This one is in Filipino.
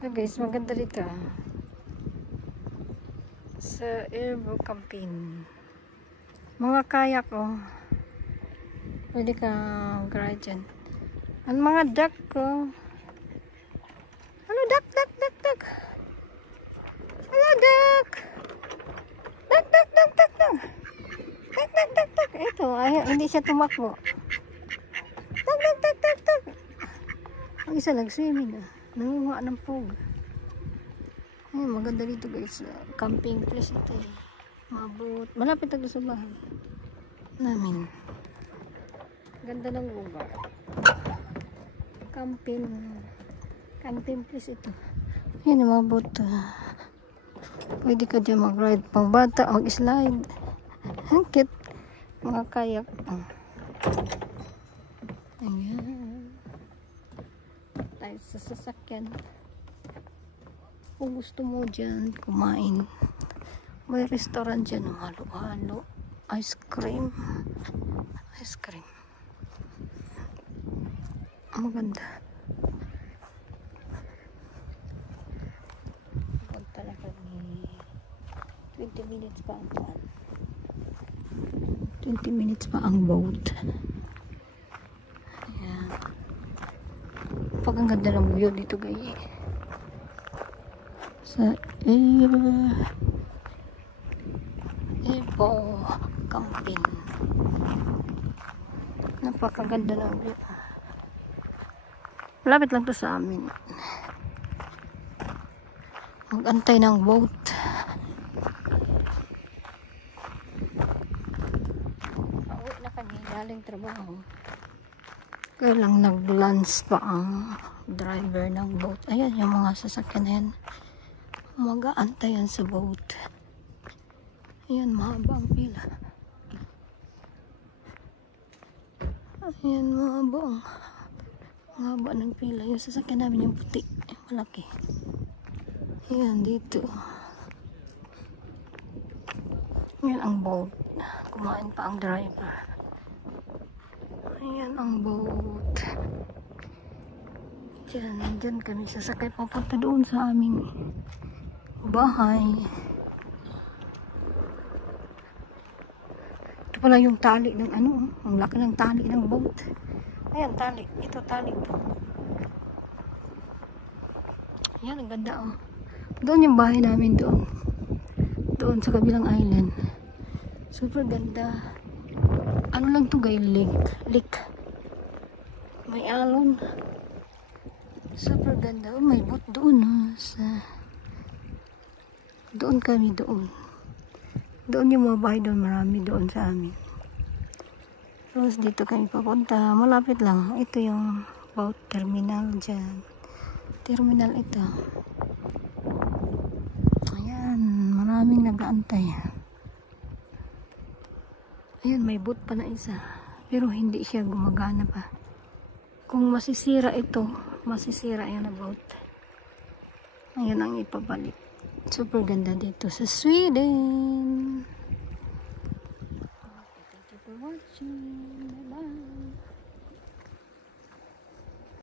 Guys, maganda dito sa Airbo Camping. Mga kayak pwede kang ride dyan. Ang mga duck ano duck. Hello duck. Duck. Ito, hindi siya tumakbo. Duck. Ang isa nag-swimming nangunguha ng pog. Ayun, maganda dito guys. Camping place ito mabot. Malapit ako sa bahay namin. Ganda ng lugar. Camping place ito. Ayun, mabot. Pwede ka dyan mag-ride. Pang bata, mag-slide. Ang cute. Mga kayak. Ayan. Tayo sa sasakyan. Kung gusto mo dyan kumain, may restaurant dyan, halo-halo, ice cream. Maganda. Punta na kami. 20 minutes pa ang paan. 20 minutes pa ang boat. Ayan. Pagkaganda ng view dito guys. Sa Airbo Camping. Napakaganda ng view. Malapit lang to sa amin. Mag-antay ng boat. Pauwi na kami galing trabaho. Kaya lang nag-lunch pa ang driver ng boat. Ayan yung mga sasakyan na yan. Mag-aantay yan sa boat. Ayan, mahaba ang pila. Ayan, mahaba ng pila. Yung sasakyan namin yung puti, yung malaki. Ayan, dito. Ayan ang boat. Kumain pa ang driver. Ayan ang boat. Diyan kami sasakay papunta doon sa aming bahay. Ito pala yung tali ng ang laki ng tali ng boat. Ayan, tali. Ito tali to. Ayan, ang ganda Doon yung bahay namin doon. Doon sa kabilang island. Super ganda. Ano lang to guys, lake. May alon. Super ganda. May boat doon doon kami doon. Doon yung mga bahay doon. Marami doon sa amin. Tapos dito kami papunta. Malapit lang. Ito yung boat terminal dyan. Terminal ito. Ayan. Maraming nag-aantay. Ayan, may boat pa na isa. Pero hindi siya gumagana pa. Kung masisira ito, masisira yan na boat. Ayan ang ipabalik. Super ganda dito sa Sweden. Thank you for watching. Bye-bye.